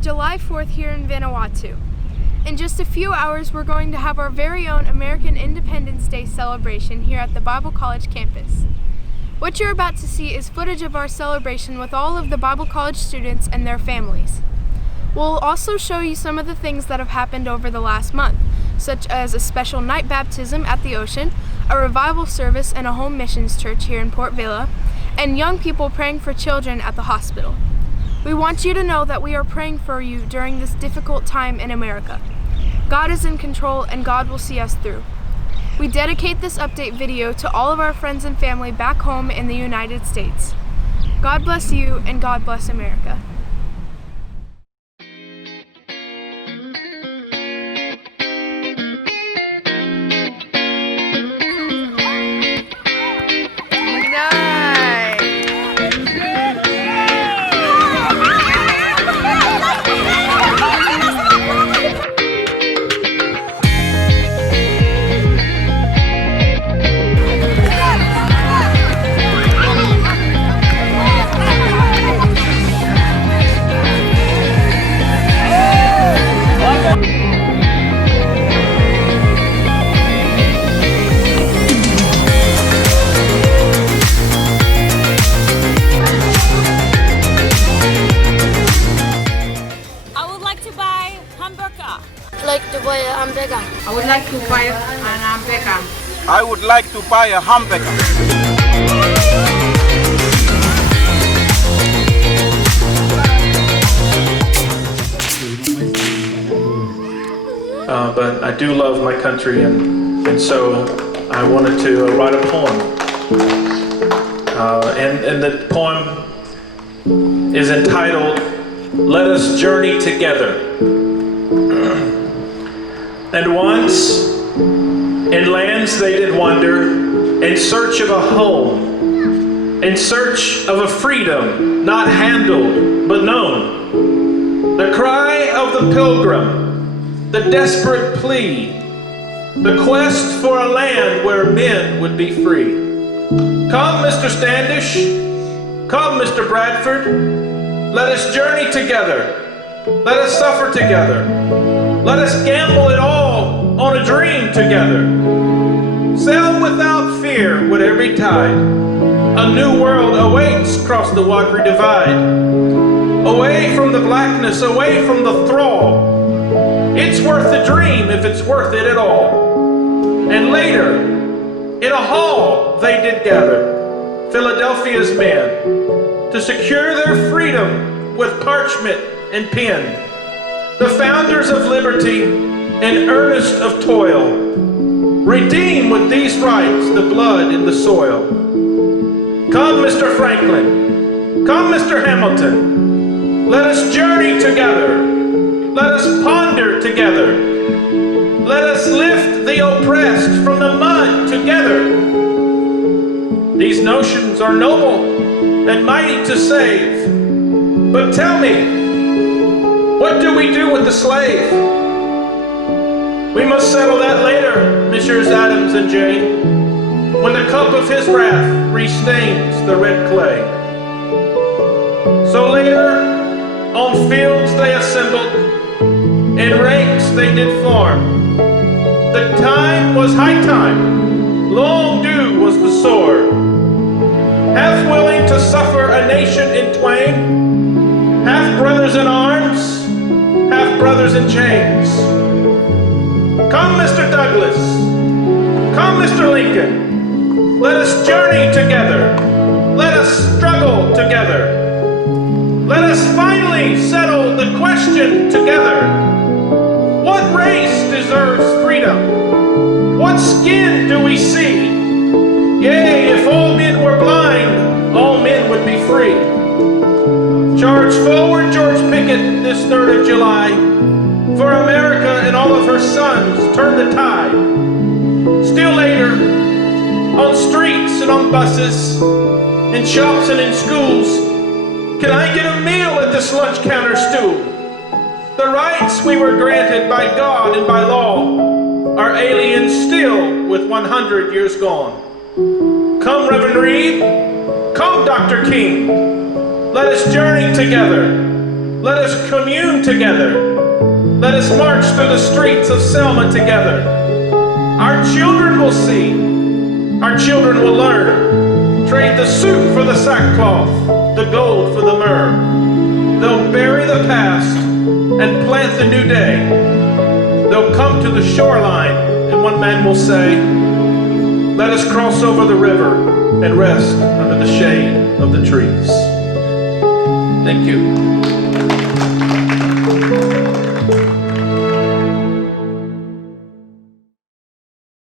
of July 4th here in Vanuatu. In just a few hours, we're going to have our very own American Independence Day celebration here at the Bible College campus. What you're about to see is footage of our celebration with all of the Bible College students and their families. We'll also show you some of the things that have happened over the last month, such as a special night baptism at the ocean, a revival service in a home missions church here in Port Vila, and young people praying for children at the hospital. We want you to know that we are praying for you during this difficult time in America. God is in control and God will see us through. We dedicate this update video to all of our friends and family back home in the United States. God bless you and God bless America. I would like to buy an hamburger. I would like to buy a hamburger. But I do love my country, and so I wanted to write a poem. And the poem is entitled, "Let Us Journey Together." And once, in lands they did wander, in search of a home, in search of a freedom not handled but known. The cry of the pilgrim, the desperate plea, the quest for a land where men would be free. Come, Mr. Standish, come, Mr. Bradford, let us journey together, let us suffer together. Let us gamble it all on a dream together. Sail without fear with every tide. A new world awaits across the watery divide. Away from the blackness, away from the thrall. It's worth the dream if it's worth it at all. And later, in a hall they did gather, Philadelphia's men, to secure their freedom with parchment and pen. The founders of liberty and earnest of toil, redeem with these rights the blood in the soil. Come, Mr. Franklin, come, Mr. Hamilton, let us journey together, let us ponder together, let us lift the oppressed from the mud together. These notions are noble and mighty to save, but tell me, what do we do with the slave? We must settle that later, Messrs. Adams and Jane, when the cup of his wrath restains the red clay. So later, on fields they assembled, in ranks they did form. The time was high time, long due was the sword. Half willing to suffer a nation in twain, half brothers in arms, half brothers in chains. Come, Mr. Douglas, come, Mr. Lincoln, let us journey together, let us struggle together, let us finally settle the question together. What race deserves freedom? What skin do we see? Yea, if all men were blind, all men would be free. Charge forward, George Pickett, this 3rd of July, for America and all of her sons turn the tide. Still later, on streets and on buses, in shops and in schools, can I get a meal at this lunch counter stool? The rights we were granted by God and by law are alien still with 100 years gone. Come, Reverend Reed, come, Dr. King, let us journey together. Let us commune together. Let us march through the streets of Selma together. Our children will see. Our children will learn. Trade the suit for the sackcloth, the gold for the myrrh. They'll bury the past and plant the new day. They'll come to the shoreline, and one man will say, let us cross over the river and rest under the shade of the trees. Thank you.